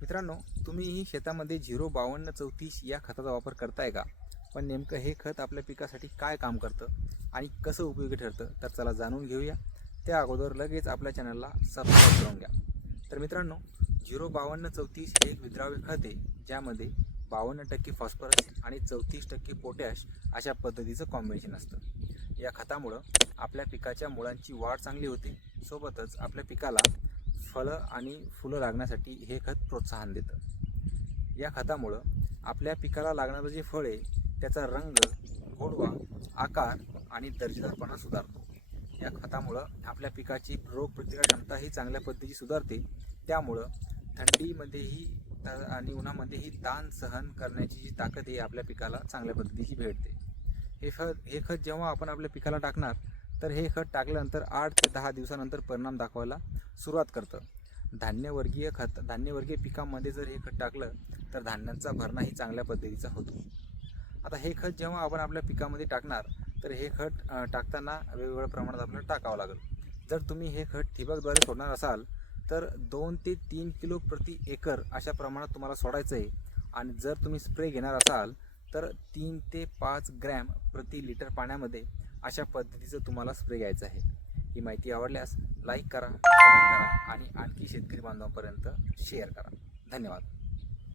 मित्रांनो, तुम्हीही शेतामध्ये 05234 या खताचा वापर करताय का? पण नेमकं हे खत आपल्या पिकासाठी काय काम करतं आणि कसं उपयोगी ठरतं, तर चला जाणून घेऊया. त्या अगोदर लगेच आपल्या चॅनलला सबस्क्राईब करून घ्या. तर मित्रांनो, 05234 हे एक विद्राव्य खत आहे, ज्यामध्ये 52% फॉस्फरस आणि 34% पोटॅश अशा पद्धतीचं कॉम्बिनेशन असतं. या खतामुळं आपल्या पिकाच्या मुळांची वाढ चांगली होते, सोबतच आपल्या पिकाला फळं आणि फुलं लागण्यासाठी हे खत प्रोत्साहन देतं. या खतामुळं आपल्या पिकाला लागणारं जे फळ आहे त्याचा रंग, गोडवा, आकार आणि दर्जेदारपणा सुधारतो. या खतामुळं आपल्या पिकाची रोगप्रतिकार क्षमताही चांगल्या पद्धतीची सुधारते. त्यामुळं थंडीमध्येही आणि उन्हामध्येही ताण सहन करण्याची जी ताकद आहे आपल्या पिकाला चांगल्या पद्धतीची भेटते. हे खत जेव्हा आपण आपल्या पिकाला टाकणार, तर हे खत टाकल्यानंतर 8 ते 10 दिवसानंतर परिणाम दाखवायला सुरुवात करतं. धान्यवर्गीय पिकांमध्ये जर हे खत टाकलं तर धान्यांचा भरणाही चांगल्या पद्धतीचा होतो. आता हे खत जेव्हा आपण आपल्या पिकामध्ये टाकणार, तर हे खत टाकताना वेगवेगळ्या प्रमाणात आपल्याला टाकावं लागेल. जर तुम्ही हे खत ठिबकद्वारे सोडणार असाल तर 2 ते 3 किलो प्रति एकर अशा प्रमाणात तुम्हाला सोडायचं आहे. आणि जर तुम्ही स्प्रे घेणार असाल तर 3 ते 5 ग्रॅम प्रति लिटर पाण्यामध्ये अशा पद्धतीचं तुम्हाला स्प्रे घ्यायचं आहे. ही माहिती आवडल्यास लाईक करा, कमेंट करा आणि आणखी शेतकरी बांधवांपर्यंत शेअर करा. धन्यवाद.